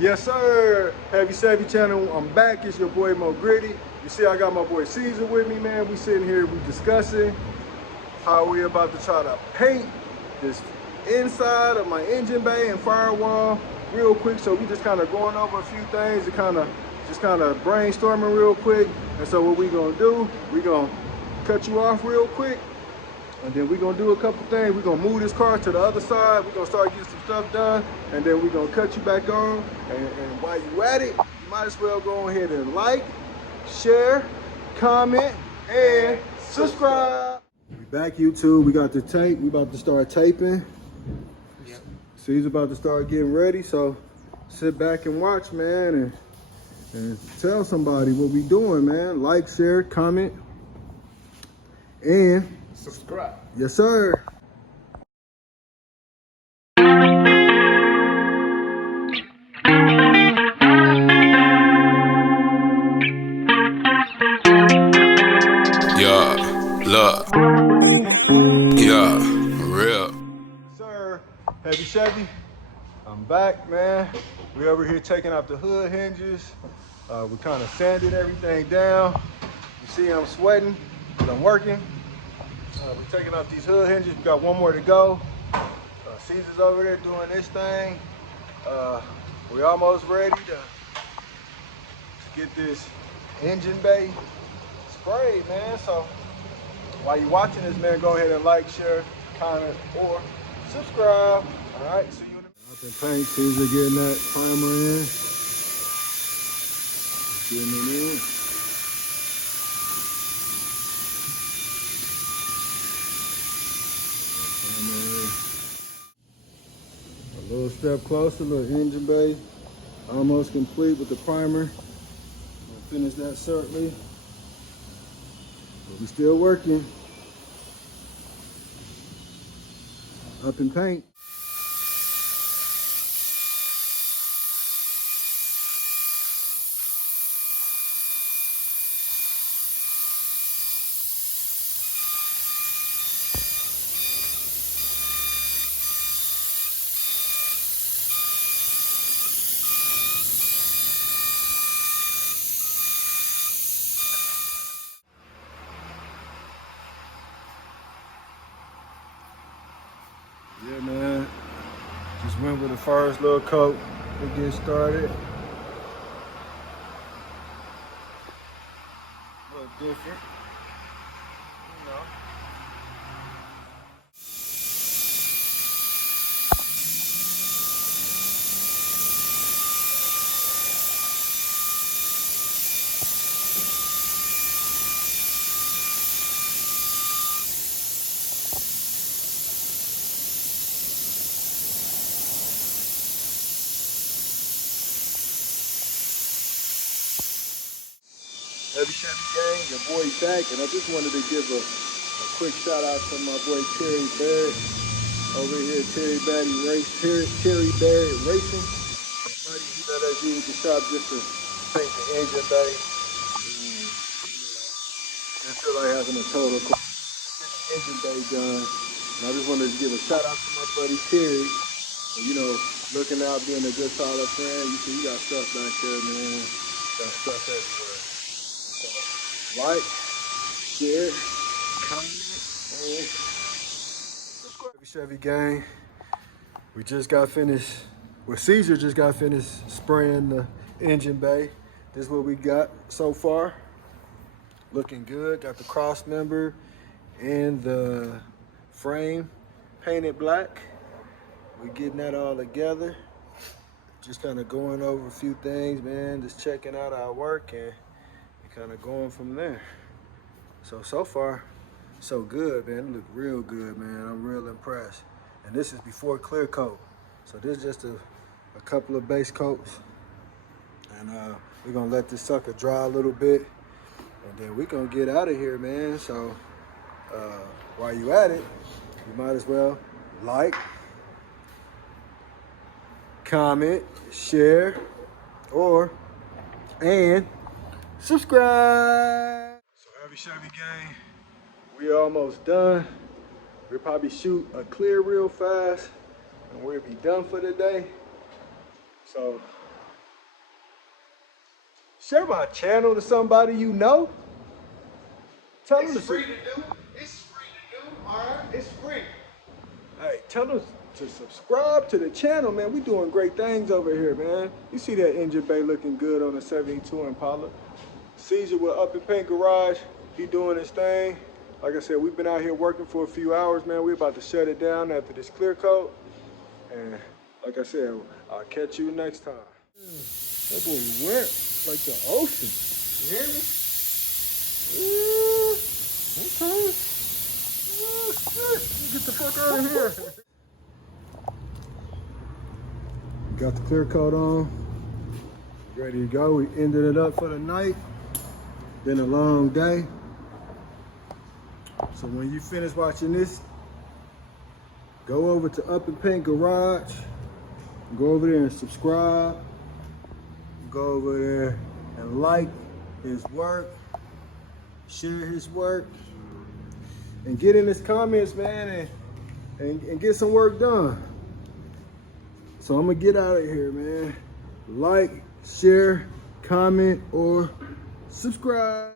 Yes, sir. Heavy Savvy Channel. I'm back. It's your boy Mo Gritty. You see, I got my boy Caesar with me, man. We sitting here, we discussing how we about to try to paint this inside of my engine bay and firewall real quick. So we just kind of going over a few things and just kind of brainstorming real quick. And so what we gonna do, we gonna cut you off real quick. And then we're gonna do a couple things. We're gonna move this car to the other side. We're gonna start getting some stuff done. And then we're gonna cut you back on. And while you at it, you might as well go ahead and like, share, comment, and subscribe. We back, YouTube. We got the tape. We about to start taping. Yep. C's about to start getting ready. So sit back and watch, man, and tell somebody what we doing, man. Like, share, comment, and subscribe. Yes, sir. Yeah, look. Yeah, real. Sir, Heavy Chevy, I'm back, man. We over here taking out the hood hinges. We kind of sanded everything down. You see I'm sweating, but I'm working. We're taking off these hood hinges. We got one more to go. Caesar's over there doing this thing. We almost ready to get this engine bay sprayed, man. So while you're watching this, man, go ahead and like, share, comment, or subscribe. All right, see you in a minute. Up in paint, Caesar getting that primer in. Getting it in. A little step closer, little engine bay. Almost complete with the primer. We'll finish that shortly. But we still working. Up in paint. Yeah, man. Just went with the first little coat to get started. A little different, you know. Heavy Chevy gang, your boy back, and I just wanted to give a quick shout out to my boy Terry Barrett over here, Terry Barrett Racing. Buddy, he let us use the shop just to paint the engine bay. Just feel like having a total get the engine bay done. And I just wanted to give a shout out to my buddy Terry. And, you know, looking out, being a good solid friend. You see, you got stuff back there, man. Got stuff everywhere. So, like, share, comment, and subscribe. Chevy gang, we just got finished. Well, Caesar just got finished spraying the engine bay. This is what we got so far. Looking good. Got the cross member and the frame painted black. We're getting that all together. Just kind of going over a few things, man. Just checking out our work and kind of going from there. So far, so good, man. It look real good, man. I'm real impressed. And this is before clear coat. So this is just a couple of base coats. And we're gonna let this sucker dry a little bit. And then we're gonna get out of here, man. So while you at it, you might as well like, comment, share, and subscribe. So Heavy Chevy gang, we almost done. We'll probably shoot a clear real fast and we'll be done for the day. So Share my channel to somebody you know. Tell them It's free to do. It's free to do. All right, it's free. Hey, tell them to subscribe to the channel, man. We doing great things over here, man. You see that engine bay looking good on the 72 Impala. Caesar with Up and Paint Garage, he doing his thing. Like I said, we've been out here working for a few hours, man. We're about to shut it down after this clear coat. And like I said, I'll catch you next time. That boy went like the ocean. You hear me? Okay. Get the fuck out of here. Got the clear coat on. Ready to go. We ended it up for the night. Been a long day. So when you finish watching this, go over to Up and Paint Garage. Go over there and subscribe. Go over there and like his work. Share his work. And get in his comments, man, and get some work done. So I'm gonna get out of here, man. Like, share, comment, or subscribe.